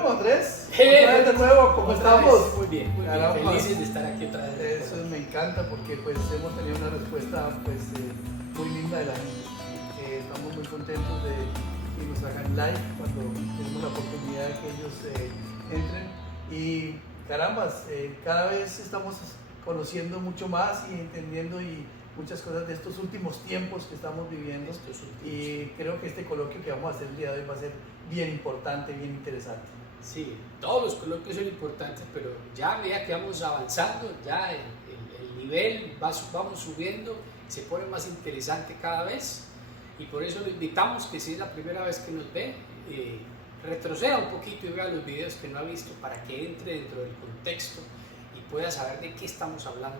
Bueno, Andrés, otra vez de nuevo, ¿cómo estamos? Muy bien, felices de estar aquí otra vez. Eso me encanta porque pues hemos tenido una respuesta muy linda de la gente. Estamos muy contentos de que nos hagan like cuando tenemos la oportunidad de que ellos entren. Y carambas, cada vez estamos conociendo mucho más y entendiendo y muchas cosas de estos últimos tiempos que estamos viviendo. Y creo que este coloquio que vamos a hacer el día de hoy va a ser bien importante, bien interesante. Sí, todos los coloquios son importantes, pero ya a medida que vamos avanzando, ya el nivel vamos subiendo, se pone más interesante cada vez, y por eso lo invitamos, que si es la primera vez que nos ve, retroceda un poquito y vea los videos que no ha visto para que entre dentro del contexto y pueda saber de qué estamos hablando,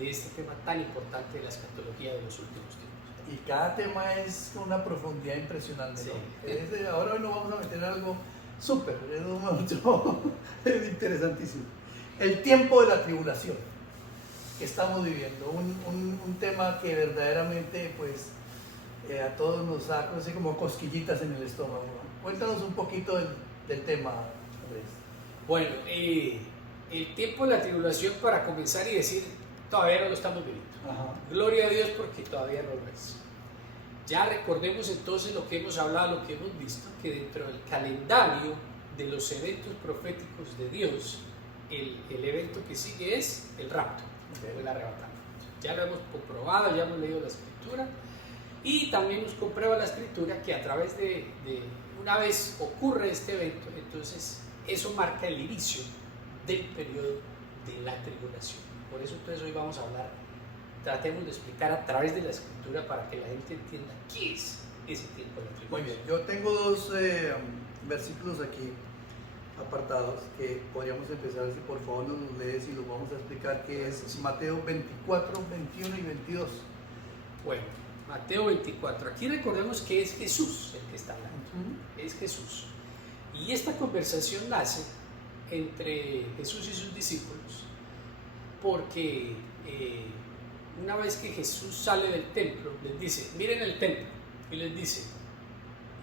de este tema tan importante de la escatología de los últimos tiempos. Y cada tema es una profundidad impresionante, Sí. ¿no? Ahora hoy nos vamos a meter en algo súper, es interesantísimo. El tiempo de la tribulación que estamos viviendo, un tema que verdaderamente pues a todos nos da así como cosquillitas en el estómago, ¿no? Cuéntanos un poquito del tema, Andrés. Bueno, el tiempo de la tribulación, para comenzar y decir, todavía no lo estamos viviendo. Ajá. Gloria a Dios porque todavía no lo es. Ya recordemos entonces lo que hemos hablado, lo que hemos visto, que dentro del calendario de los eventos proféticos de Dios, el evento que sigue es el rapto, el arrebatamiento. Ya lo hemos comprobado, ya hemos leído la escritura, y también nos comprueba la escritura que a través de una vez ocurre este evento, entonces eso marca el inicio del periodo de la tribulación. Por eso entonces hoy vamos a hablar, tratemos de explicar a través de la escritura para que la gente entienda qué es ese tiempo de la tribulación. Muy bien, yo tengo dos versículos aquí apartados que podríamos empezar, si por favor nos los lees y los vamos a explicar, que es Mateo 24, 21 y 22. Bueno, Mateo 24, aquí recordemos que es Jesús el que está hablando, es Jesús. Y esta conversación nace entre Jesús y sus discípulos porque una vez que Jesús sale del templo, les dice, miren el templo, y les dice,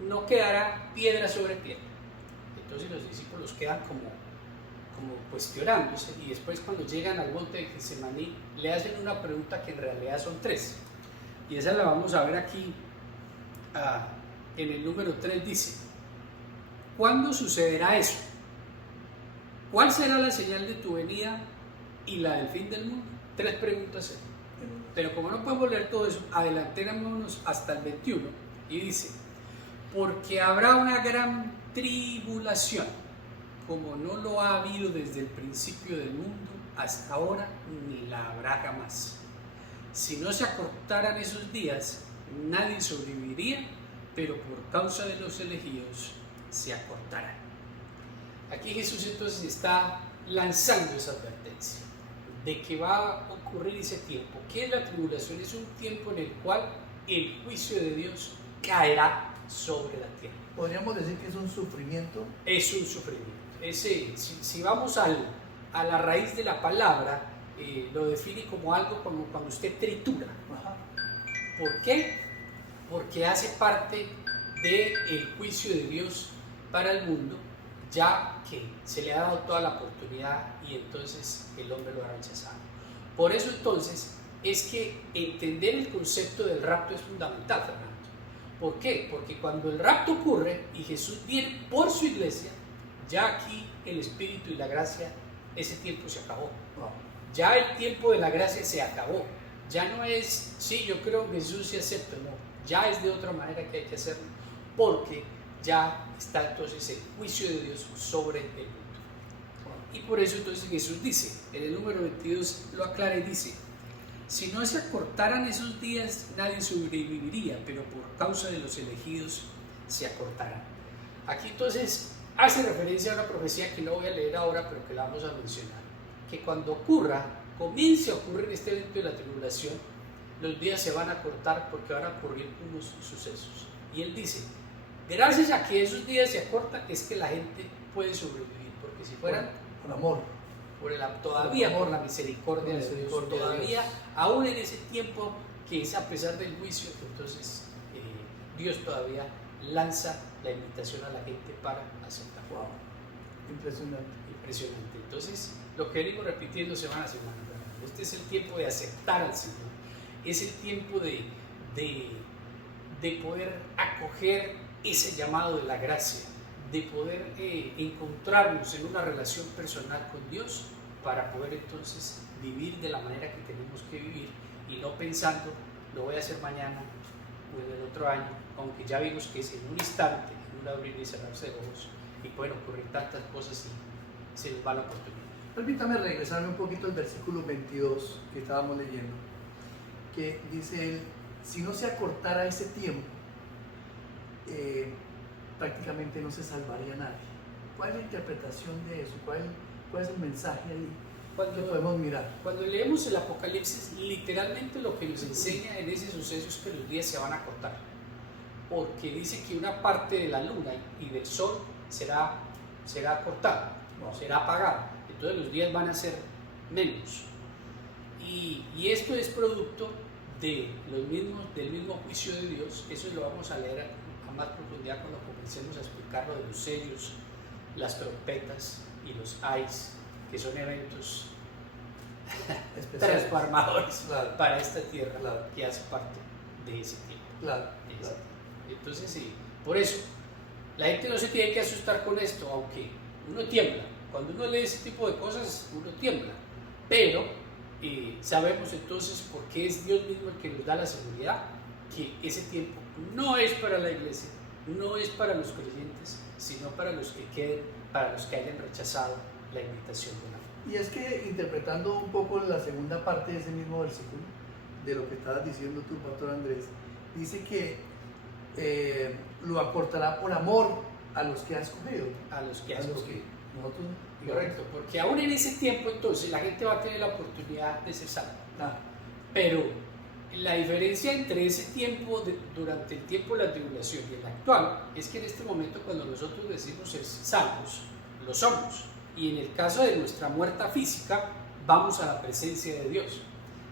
no quedará piedra sobre piedra. Entonces los discípulos quedan como cuestionándose, y después cuando llegan al monte de Getsemaní le hacen una pregunta que en realidad son tres, y esa la vamos a ver aquí en el número 3. Dice, ¿cuándo sucederá eso? ¿Cuál será la señal de tu venida y la del fin del mundo? Tres preguntas. Pero como no podemos leer todo eso, adelantémonos hasta el 21 y dice, porque habrá una gran tribulación, como no lo ha habido desde el principio del mundo hasta ahora, ni la habrá jamás. Si no se acortaran esos días, nadie sobreviviría, pero por causa de los elegidos se acortarán. Aquí Jesús entonces está lanzando esa advertencia de que va a ocurrir ese tiempo. ¿Qué es la tribulación? Es un tiempo en el cual el juicio de Dios caerá sobre la tierra. ¿Podríamos decir que es un sufrimiento? Es un sufrimiento. Si vamos a la raíz de la palabra, lo define como algo como cuando usted tritura. Ajá. ¿Por qué? Porque hace parte del juicio de Dios para el mundo, ya que se le ha dado toda la oportunidad y entonces el hombre lo ha rechazado. Por eso entonces es que entender el concepto del rapto es fundamental, Fernando. ¿Por qué? Porque cuando el rapto ocurre y Jesús viene por su iglesia, ya aquí el Espíritu y la gracia, ese tiempo se acabó. Ya el tiempo de la gracia se acabó. Ya no es, sí, yo creo que Jesús se acepta, no. Ya es de otra manera que hay que hacerlo, porque ya está entonces el juicio de Dios sobre el mundo. Y por eso entonces Jesús dice, en el número 22 lo aclara y dice, si no se acortaran esos días, nadie sobreviviría, pero por causa de los elegidos se acortarán. Aquí entonces hace referencia a una profecía que no voy a leer ahora, pero que la vamos a mencionar, que cuando ocurra, comience a ocurrir este evento de la tribulación, los días se van a acortar porque van a ocurrir unos sucesos. Y él dice, gracias a que esos días se acortan es que la gente puede sobrevivir, porque si fueran con amor, todavía por la misericordia de Dios, todavía aún en ese tiempo que es a pesar del juicio, entonces Dios todavía lanza la invitación a la gente para aceptar. Wow. Impresionante. Impresionante. Entonces, lo que venimos repitiendo semana a semana, ¿verdad? Este es el tiempo de aceptar al Señor, es el tiempo de poder acoger ese llamado de la gracia, de poder encontrarnos en una relación personal con Dios para poder entonces vivir de la manera que tenemos que vivir y no pensando, lo voy a hacer mañana o en el otro año, aunque ya vimos que es en un instante, en un abrir y cerrarse de ojos, y pueden ocurrir tantas cosas y se les va la oportunidad. Permítame regresarme un poquito al versículo 22 que estábamos leyendo, que dice él, si no se acortara ese tiempo, prácticamente no se salvaría nadie. ¿Cuál es la interpretación de eso? ¿Cuál es el mensaje ahí que podemos mirar? Cuando leemos el Apocalipsis, literalmente lo que nos enseña en ese suceso es que los días se van a cortar, porque dice que una parte de la luna y del sol será cortada, será apagada, entonces los días van a ser menos, y esto es producto del mismo juicio de Dios. Eso lo vamos a leer a más profundidad cuando comencemos a explicar lo de los sellos, las trompetas y los ais, que son eventos transformadores, claro, para esta tierra, claro, que hace parte de ese tiempo. Claro, claro. Entonces, sí, por eso, la gente no se tiene que asustar con esto, aunque uno tiembla. Cuando uno lee ese tipo de cosas, uno tiembla. Pero sabemos entonces, porque es Dios mismo el que nos da la seguridad, que ese tiempo no es para la iglesia, no es para los creyentes, sino para los que queden, para los que hayan rechazado la invitación de la fe. Y es que interpretando un poco la segunda parte de ese mismo versículo, de lo que estabas diciendo tú, Pastor Andrés, dice que lo acortará por amor a los que ha escogido. A los que ha escogido. Nosotros, correcto, porque aún en ese tiempo entonces la gente va a tener la oportunidad de ser salva. Ah. Pero la diferencia entre ese tiempo, durante el tiempo de la tribulación y el actual, es que en este momento cuando nosotros decimos ser salvos, lo somos. Y en el caso de nuestra muerte física, vamos a la presencia de Dios.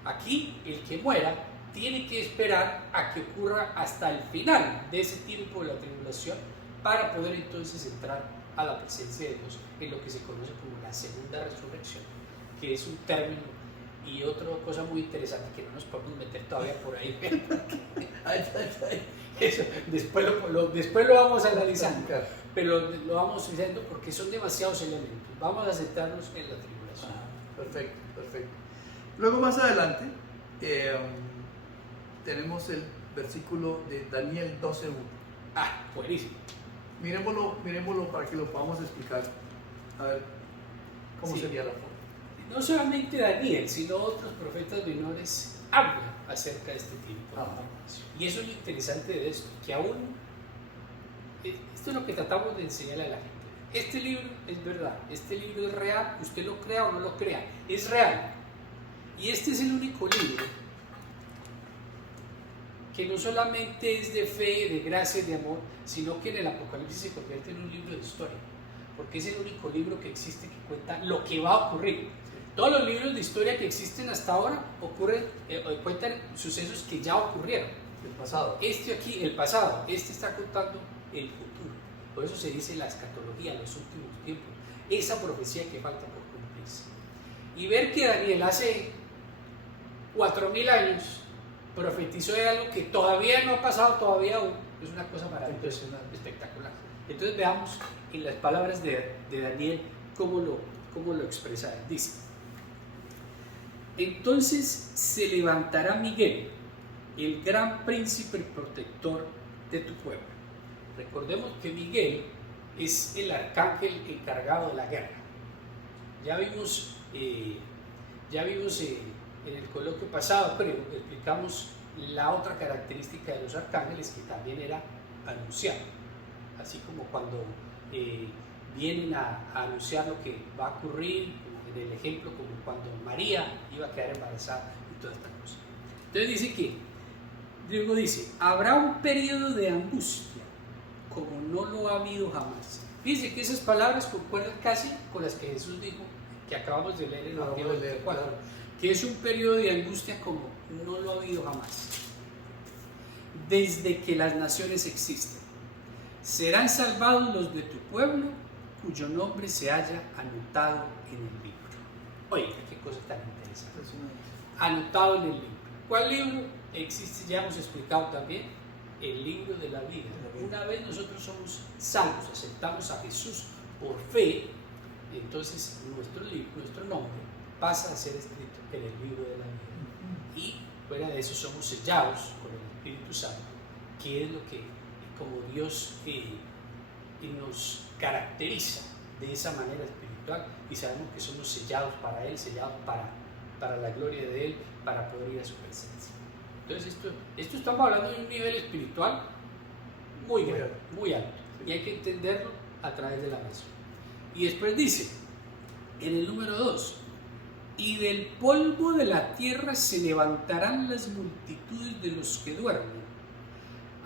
Aquí, el que muera tiene que esperar a que ocurra hasta el final de ese tiempo de la tribulación para poder entonces entrar a la presencia de Dios en lo que se conoce como la segunda resurrección, que es un término y otra cosa muy interesante que no nos podemos meter todavía por ahí. Eso, después lo vamos a analizar, pero lo vamos diciendo porque son demasiados elementos. Vamos a centrarnos en la tribulación. Perfecto, perfecto. Luego más adelante tenemos el versículo de Daniel 12:1. Buenísimo. Miremoslo para que lo podamos explicar. A ver, ¿cómo sería la forma? No solamente Daniel, sino otros profetas menores hablan acerca de este tiempo. Y eso es lo interesante de esto, que aún, esto es lo que tratamos de enseñarle a la gente. Este libro es verdad, este libro es real, usted lo crea o no lo crea, es real. Y este es el único libro que no solamente es de fe, de gracia y de amor, sino que en el Apocalipsis se convierte en un libro de historia, porque es el único libro que existe que cuenta lo que va a ocurrir. Todos los libros de historia que existen hasta ahora cuentan sucesos que ya ocurrieron. El pasado. Este aquí, el pasado, este está contando el futuro. Por eso se dice la escatología, los últimos tiempos, esa profecía que falta por cumplirse. Y ver que Daniel hace 4000 años profetizó de algo que todavía no ha pasado, todavía aún, es una cosa maravillosa, espectacular. Entonces veamos en las palabras de Daniel cómo lo expresa él. Dice: entonces se levantará Miguel, el gran príncipe protector de tu pueblo. Recordemos que Miguel es el arcángel encargado de la guerra. Ya vimos en el coloquio pasado, creo, explicamos la otra característica de los arcángeles, que también era anunciar, así como cuando vienen a anunciar lo que va a ocurrir, en el ejemplo como cuando María iba a quedar embarazada y todas estas cosas. Entonces luego dice, habrá un periodo de angustia como no lo ha habido jamás. Fíjense que esas palabras concuerdan casi con las que Jesús dijo, que acabamos de leer en Mateo 24, que es un periodo de angustia como no lo ha habido jamás, desde que las naciones existen. Serán salvados los de tu pueblo cuyo nombre se haya anotado en el libro. Oiga, qué cosa tan interesante. Anotado en el libro. ¿Cuál libro? Existe, ya hemos explicado también, el libro de la vida. Una vez nosotros somos salvos, aceptamos a Jesús por fe, entonces nuestro nombre pasa a ser escrito en el libro de la vida. Y fuera de eso somos sellados con el Espíritu Santo, que es lo que, como Dios nos caracteriza de esa manera espiritual, y sabemos que somos sellados para Él, sellados para la gloria de Él, para poder ir a su presencia. Entonces esto estamos hablando de un nivel espiritual muy grande, muy alto, y hay que entenderlo a través de la razón. Y después dice, en el número 2, y del polvo de la tierra se levantarán las multitudes de los que duermen,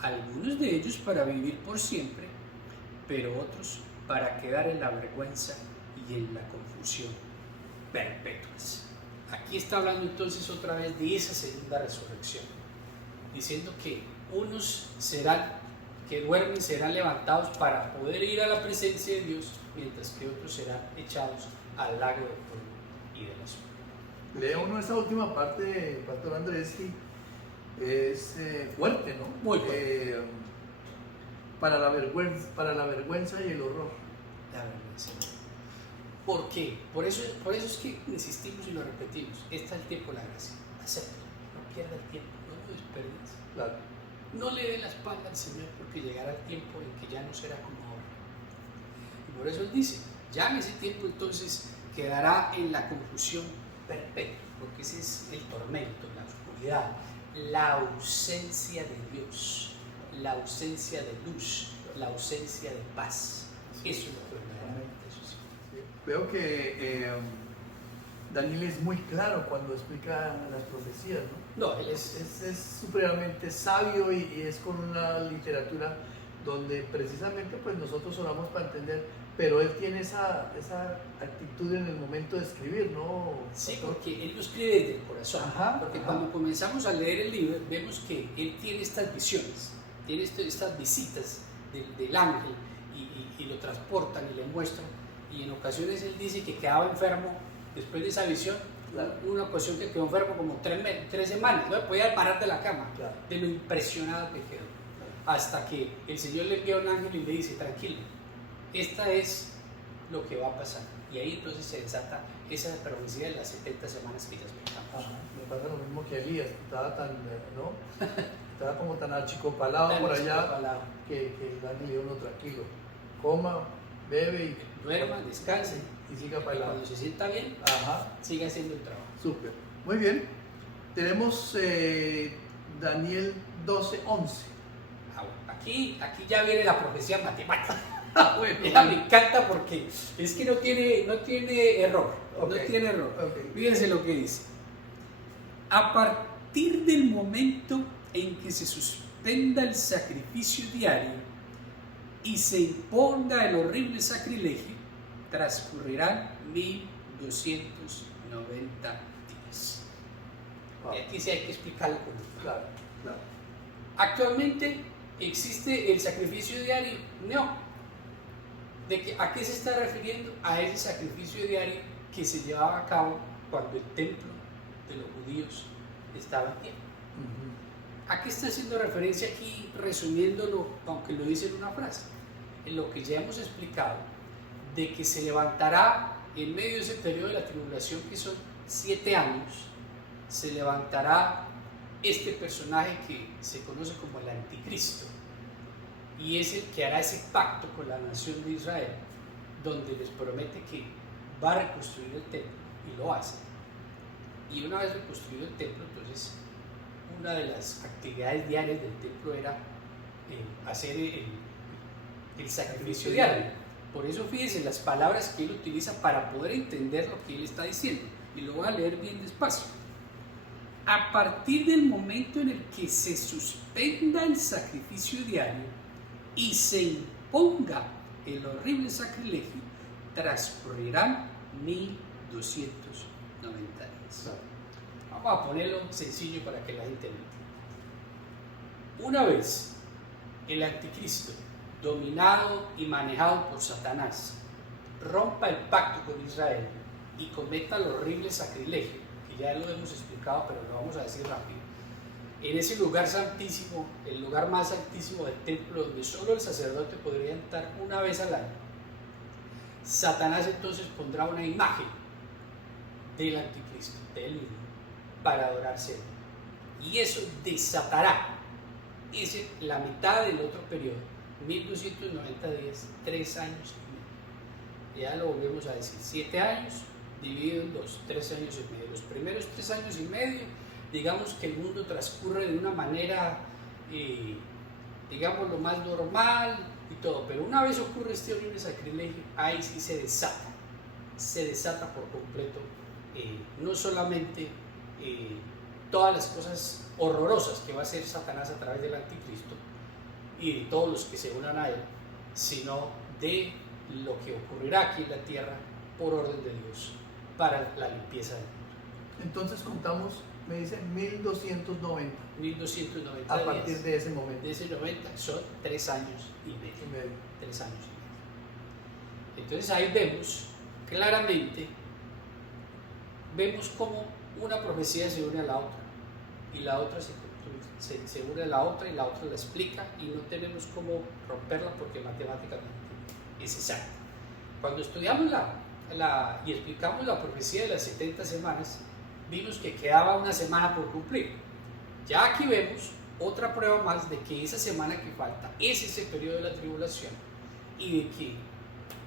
algunos de ellos para vivir por siempre, pero otros para quedar en la vergüenza y en la confusión perpetuas. Aquí está hablando entonces otra vez de esa segunda resurrección, diciendo que unos que duermen serán levantados para poder ir a la presencia de Dios, mientras que otros serán echados al lago de fuego y de la azufre. Lea uno esta última parte, Pastor Andrés, y es fuerte, ¿no? Muy fuerte. Para la vergüenza y el horror. La vergüenza. ¿Por qué? Por eso es que insistimos y lo repetimos. Está el tiempo de la gracia. Acéptalo. No pierda el tiempo. No lo desperdicie. Claro. No le dé la espalda al Señor, porque llegará el tiempo en que ya no será como ahora. Y por eso Él dice, ya en ese tiempo entonces quedará en la confusión perpetua, porque ese es el tormento, la oscuridad, la ausencia de Dios, la ausencia de luz, la ausencia de paz. Eso es lo que verdaderamente sucede. Veo que Daniel es muy claro cuando explica las profecías, ¿no? No, él es supremamente sabio y es con una literatura donde precisamente pues nosotros oramos para entender, pero él tiene esa actitud en el momento de escribir, ¿no? Sí, porque él lo escribe desde el corazón. Porque cuando comenzamos a leer el libro vemos que él tiene estas visiones, tiene estas visitas del ángel y lo transportan y le muestran, y en ocasiones él dice que quedaba enfermo después de esa visión. Una ocasión que quedó enfermo como 3 semanas, no podía parar de la cama, de lo impresionado que quedó, hasta que el Señor le envía un ángel y le dice, tranquilo, esta es lo que va a pasar, y ahí entonces se desata esa profecía de las 70 semanas que ya explicamos. Me pasa lo mismo que Elías, estaba tan, ¿no? Estaba como tan achicopalado por allá, que el ángel le dijo, no, tranquilo, coma, bebe y duerma, descanse y siga para adelante. Cuando se sienta bien, siga haciendo el trabajo. Súper, muy bien. Tenemos Daniel 12:11. Aquí ya viene la profecía matemática. Bueno, Ella me encanta porque es que no tiene error. No tiene error. Fíjense lo que dice. A partir del momento en que se suspenda el sacrificio diario y se imponga el horrible sacrilegio, transcurrirán 1290 días. Y aquí sí hay que explicarlo con esto. Claro. Actualmente existe el sacrificio diario. No. ¿A qué se está refiriendo? A ese sacrificio diario que se llevaba a cabo cuando el templo de los judíos estaba en pie. ¿A qué está haciendo referencia aquí, resumiéndolo, aunque lo dice en una frase? En lo que ya hemos explicado, de que se levantará en medio de ese periodo de la tribulación, que son 7 años, se levantará este personaje que se conoce como el anticristo, y es el que hará ese pacto con la nación de Israel, donde les promete que va a reconstruir el templo, y lo hace. Y una vez reconstruido el templo, entonces una de las actividades diarias del templo era hacer el sacrificio diario. Por eso fíjense las palabras que él utiliza para poder entender lo que él está diciendo, y lo voy a leer bien despacio. A partir del momento en el que se suspenda el sacrificio diario y se imponga el horrible sacrilegio, transcurrirán 1290 días. Vamos a ponerlo sencillo para que la gente entienda. Una vez el anticristo, dominado y manejado por Satanás, rompa el pacto con Israel y cometa el horrible sacrilegio, que ya lo hemos explicado, pero lo vamos a decir rápido, en ese lugar santísimo, el lugar más altísimo del templo, donde solo el sacerdote podría entrar una vez al año, Satanás entonces pondrá una imagen del anticristo, de él mismo, para adorarse. Y eso desatará la mitad del otro periodo, 1290 días, 3 años y medio. Ya lo volvemos a decir, 7 años dividido en 2, 3 años y medio. Los primeros 3 años y medio, digamos que el mundo transcurre de una manera, digamos, lo más normal y todo, pero una vez ocurre este horrible sacrilegio, ahí sí se desata por completo, no solamente todas las cosas horrorosas que va a hacer Satanás a través del anticristo y de todos los que se unan a él, sino de lo que ocurrirá aquí en la tierra por orden de Dios para la limpieza del mundo. Entonces contamos, me dicen 1290. 1290 a partir días. de ese momento. De ese 90 son 3 años y medio. 3 años y medio. Entonces ahí vemos claramente, vemos cómo una profecía se une a la otra y la otra se une a la otra y la otra la explica y no tenemos cómo romperla porque matemáticamente es exacta. Cuando estudiamos y explicamos la profecía de las 70 semanas, vimos que quedaba una semana por cumplir. Ya aquí vemos otra prueba más de que esa semana que falta es ese periodo de la tribulación y de que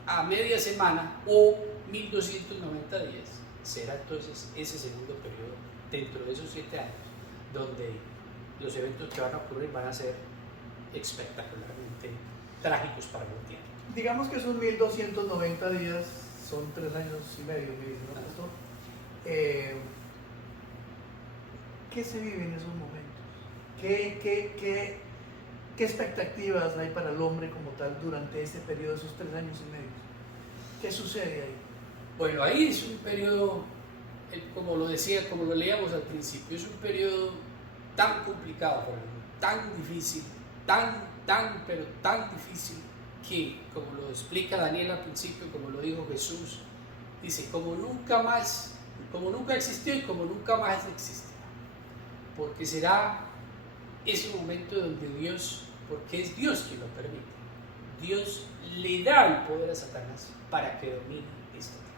a media semana o 1290 días será entonces ese segundo periodo dentro de esos 7 años donde los eventos que van a ocurrir van a ser espectacularmente trágicos para la tierra. Digamos que esos 1290 días son 3 años y medio, me dicen, ¿no, pastor? ¿Qué se vive en esos momentos? ¿Qué expectativas hay para el hombre como tal durante este periodo, esos 3 años y medio? ¿Qué sucede ahí? Bueno, ahí es un periodo, como lo decía, como lo leíamos al principio, es un periodo tan complicado, tan difícil, pero tan difícil, que, como lo explica Daniel al principio, como lo dijo Jesús, dice, como nunca existió y como nunca más existirá. Porque será ese momento donde Dios, porque es Dios quien lo permite, Dios le da el poder a Satanás para que domine esta tierra.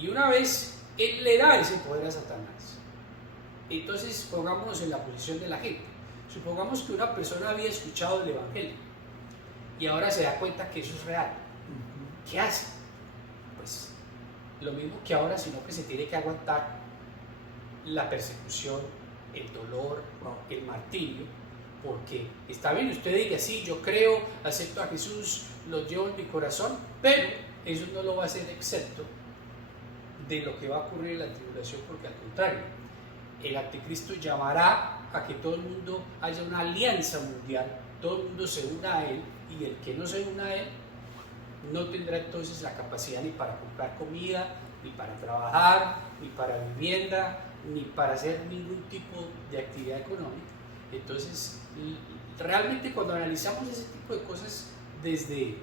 Y una vez Él le da ese poder a Satanás, entonces pongámonos en la posición de la gente. Supongamos que una persona había escuchado el Evangelio y ahora se da cuenta que eso es real. ¿Qué hace? Pues lo mismo que ahora, sino que se tiene que aguantar la persecución, el dolor, el martirio, porque está bien, usted diga, sí, yo creo, acepto a Jesús, lo llevo en mi corazón, pero eso no lo va a hacer excepto de lo que va a ocurrir en la tribulación, porque al contrario, el anticristo llamará a que todo el mundo haya una alianza mundial, todo el mundo se una a él, y el que no se una a él no tendrá entonces la capacidad ni para comprar comida, ni para trabajar, ni para vivienda, ni para hacer ningún tipo de actividad económica. Entonces, realmente cuando analizamos ese tipo de cosas desde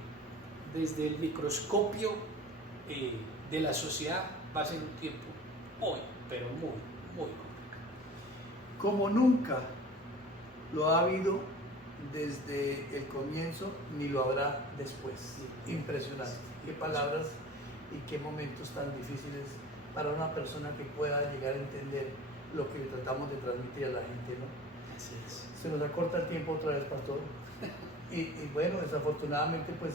el microscopio de la sociedad, va a ser un tiempo muy, pero muy, muy complicado. Como nunca lo ha habido desde el comienzo, ni lo habrá después. Sí. Impresionante. Qué palabras y qué momentos tan difíciles para una persona que pueda llegar a entender lo que tratamos de transmitir a la gente, ¿no? Así es. Se nos acorta el tiempo otra vez, pastor. Y bueno, desafortunadamente pues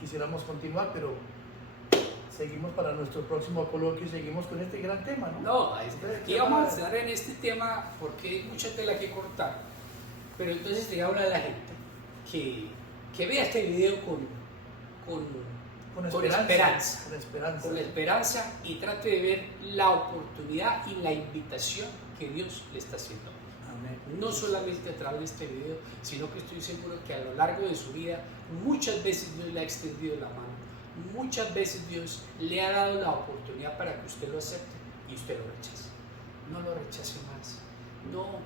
quisiéramos continuar, pero seguimos para nuestro próximo coloquio y seguimos con este gran tema, ¿no? No, aquí vamos a estar en este tema porque hay mucha tela que cortar, pero entonces le habla a la gente que vea este video con esperanza y trate de ver la oportunidad y la invitación que Dios le está haciendo. Amén. No solamente a través de este video, sino que estoy seguro que a lo largo de su vida muchas veces Dios le ha extendido la mano, muchas veces Dios le ha dado la oportunidad para que usted lo acepte y usted lo rechace. No lo rechace más. no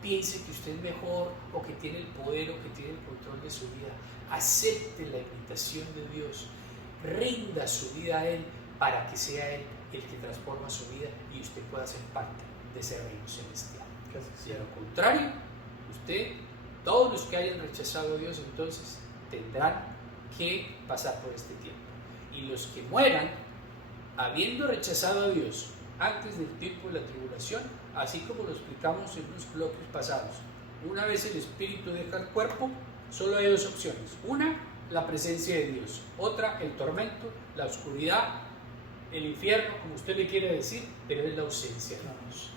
piense que usted es mejor o que tiene el poder o que tiene el control de su vida. Acepte la invitación de Dios, rinda su vida a Él para que sea Él el que transforma su vida y usted pueda ser parte de ese reino celestial. De lo contrario, todos los que hayan rechazado a Dios, entonces tendrán que pasar por este tiempo. Y los que mueran habiendo rechazado a Dios antes del tiempo de la tribulación, así como lo explicamos en unos bloques pasados, una vez el espíritu deja el cuerpo, solo hay dos opciones: una, la presencia de Dios; otra, el tormento, la oscuridad, el infierno, como usted le quiere decir, pero es la ausencia de Dios.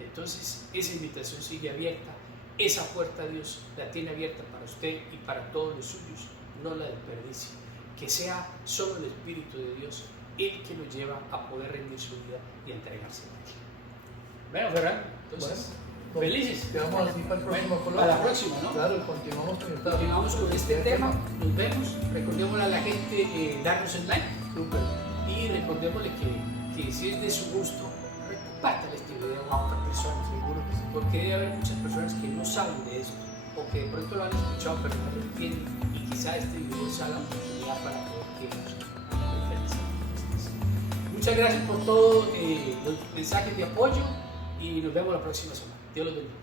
Entonces esa invitación sigue abierta, esa puerta Dios la tiene abierta para usted y para todos los suyos. No la desperdicie, que sea solo el Espíritu de Dios el que nos lleva a poder rendir su vida y entregarse a Él. Bueno, Ferran, entonces, felices. Quedamos así para el próximo coloquio. Para la próxima, ¿no? Claro, continuamos con este tema. Nos vemos. Recordémosle a la gente darnos el like. Súper. Y recordémosle que si es de su gusto, compártale este video a otras personas. Seguro que sí. Porque debe haber muchas personas que no saben de esto, o que de pronto lo han escuchado pero no lo entienden, y quizá este video sea la oportunidad para poder que nos referencien. Muchas gracias por todos los mensajes de apoyo y nos vemos la próxima semana. Dios los bendiga.